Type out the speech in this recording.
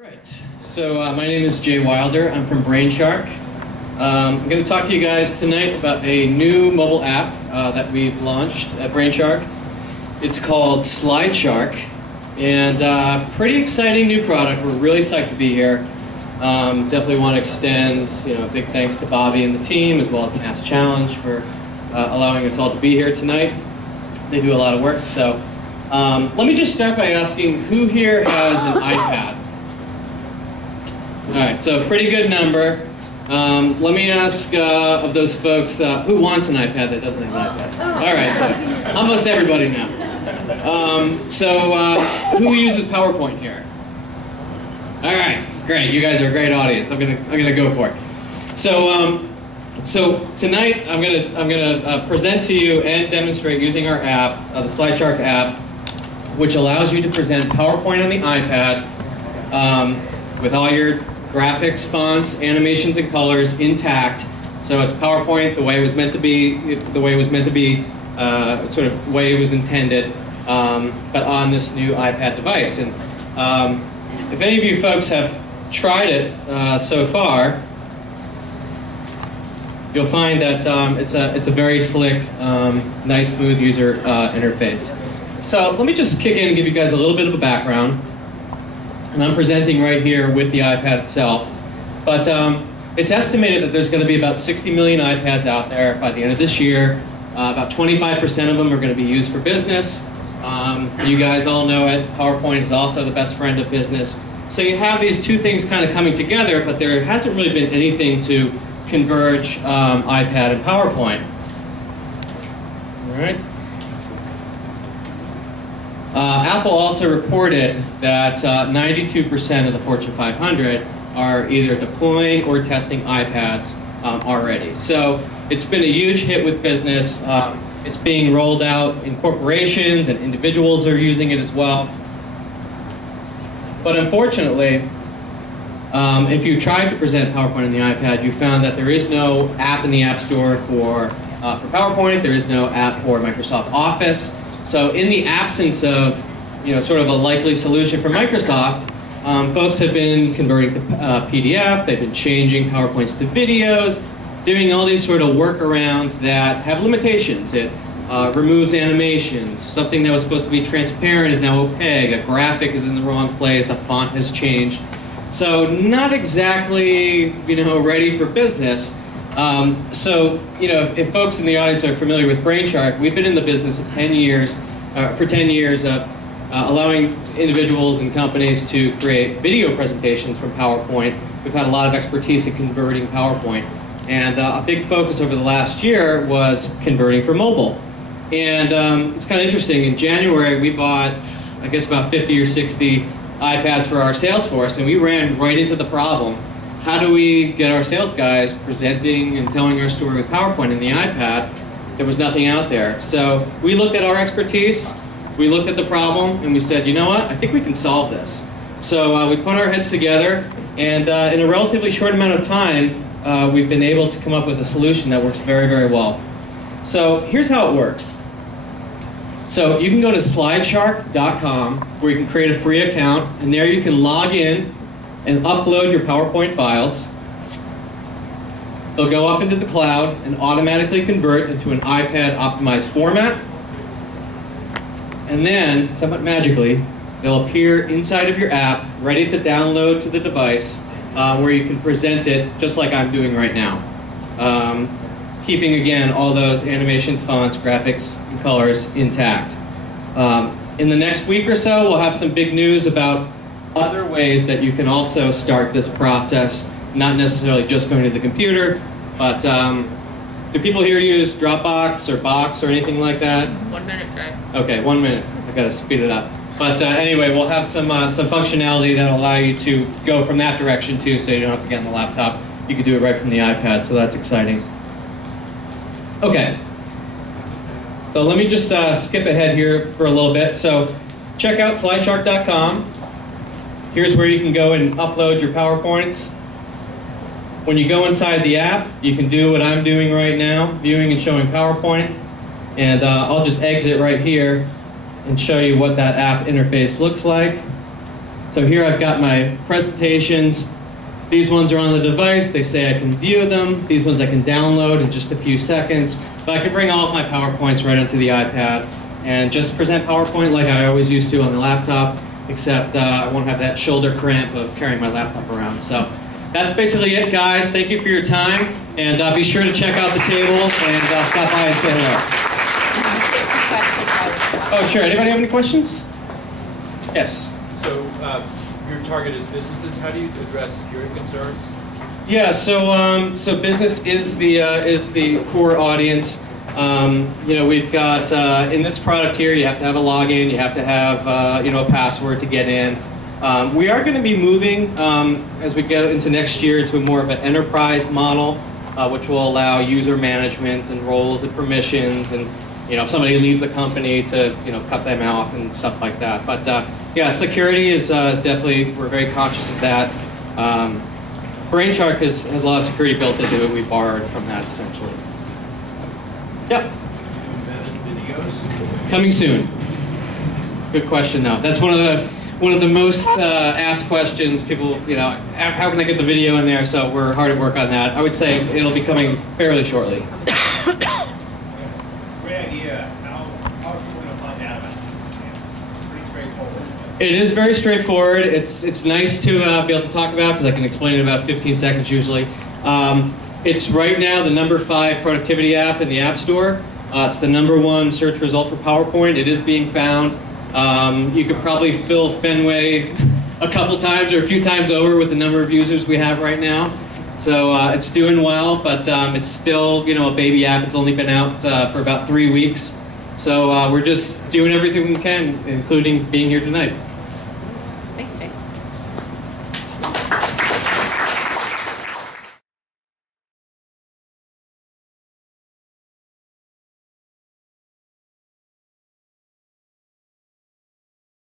All right, so my name is Jay Wilder. I'm from SlideShark. I'm going to talk to you guys tonight about a new mobile app that we've launched at SlideShark. It's called SlideShark, and pretty exciting new product. We're really psyched to be here. Definitely want to extend, a big thanks to Bobby and the team, as well as the Mass Challenge for allowing us all to be here tonight. They do a lot of work. So let me just start by asking, who here has an iPad? All right, so pretty good number. Let me ask of those folks, who wants an iPad that doesn't have an iPad? All right, so almost everybody now. Who uses PowerPoint here? All right, great. You guys are a great audience. I'm gonna go for it. So tonight I'm gonna present to you and demonstrate using our app, the SlideShark app, which allows you to present PowerPoint on the iPad with all your graphics, fonts, animations, and colors intact. So it's PowerPoint the way it was meant to be, sort of the way it was intended, but on this new iPad device. And if any of you folks have tried it so far, you'll find that it's a very slick, nice, smooth user interface. So let me just kick in and give you guys a little bit of a background. And I'm presenting right here with the iPad itself. But it's estimated that there's going to be about 60 million iPads out there by the end of this year. About 25% of them are going to be used for business. You guys all know it. PowerPoint is also the best friend of business. So you have these two things kind of coming together, but there hasn't really been anything to converge iPad and PowerPoint. All right. Apple also reported that 92% of the Fortune 500 are either deploying or testing iPads already. So it's been a huge hit with business. It's being rolled out in corporations, and individuals are using it as well. But unfortunately, if you tried to present PowerPoint on the iPad, you found that there is no app in the App Store for PowerPoint. There is no app for Microsoft Office. So in the absence of, sort of a likely solution for Microsoft, folks have been converting to PDF, they've been changing PowerPoints to videos, doing all these sort of workarounds that have limitations. It removes animations. Something that was supposed to be transparent is now opaque. A graphic is in the wrong place. The font has changed. So not exactly, ready for business. If folks in the audience are familiar with SlideShark, we've been in the business of 10 years, for 10 years of allowing individuals and companies to create video presentations from PowerPoint. We've had a lot of expertise in converting PowerPoint. And a big focus over the last year was converting for mobile. And it's kind of interesting. In January, we bought, I guess, about 50 or 60 iPads for our sales force, and we ran right into the problem. How do we get our sales guys presenting and telling our story with PowerPoint in the iPad? There was nothing out there. So we looked at our expertise, we looked at the problem, and we said, you know what, I think we can solve this. So we put our heads together, and in a relatively short amount of time, we've been able to come up with a solution that works very, very well. So here's how it works. So you can go to SlideShark.com, where you can create a free account, and there you can log in and upload your PowerPoint files. They'll go up into the cloud and automatically convert into an iPad optimized format. And then, somewhat magically, they'll appear inside of your app, ready to download to the device, where you can present it just like I'm doing right now. Keeping, again, all those animations, fonts, graphics, and colors intact. In the next week or so, we'll have some big news about other ways that you can also start this process, not necessarily just going to the computer, but do people here use Dropbox or Box or anything like that? 1 minute, Greg. Okay, 1 minute. I've got to speed it up. But anyway, we'll have some functionality that'll allow you to go from that direction too, so you don't have to get on the laptop. You can do it right from the iPad, so that's exciting. Okay. So let me just skip ahead here for a little bit. So check out SlideShark.com. Here's where you can go and upload your PowerPoints. When you go inside the app, you can do what I'm doing right now, viewing and showing PowerPoint. And I'll just exit right here and show you what that app interface looks like. So here I've got my presentations. These ones are on the device. They say I can view them. These ones I can download in just a few seconds. But I can bring all of my PowerPoints right onto the iPad and just present PowerPoint like I always used to on the laptop, except I won't have that shoulder cramp of carrying my laptop around. So that's basically it, guys. Thank you for your time, and be sure to check out the table and stop by and say hello. Oh, sure. Anybody have any questions? Yes. So your target is businesses. How do you address security concerns? Yeah. So business is the core audience. You know, we've got in this product here, you have to have a login, you have to have you know, a password to get in. We are going to be moving as we get into next year into more of an enterprise model, which will allow user management and roles and permissions, and you know, if somebody leaves a company to cut them off and stuff like that. But yeah, security is definitely, we're very conscious of that. BrainShark has a lot of security built into it. We borrowed from that essentially. Yep. Embedded videos? Coming soon. Good question though. That's one of the most asked questions. People, you know, how can I get the video in there? So we're hard at work on that. I would say it'll be coming fairly shortly. Great idea. How are people going to find out about this? It's pretty straightforward. It is very straightforward. It's nice to be able to talk about because I can explain it in about 15 seconds usually. It's right now the #5 productivity app in the App Store. It's the #1 search result for PowerPoint. It is being found. You could probably fill Fenway a couple times or a few times over with the number of users we have right now. So it's doing well, but it's still, you know, a baby app. It's only been out for about 3 weeks. So we're just doing everything we can, including being here tonight.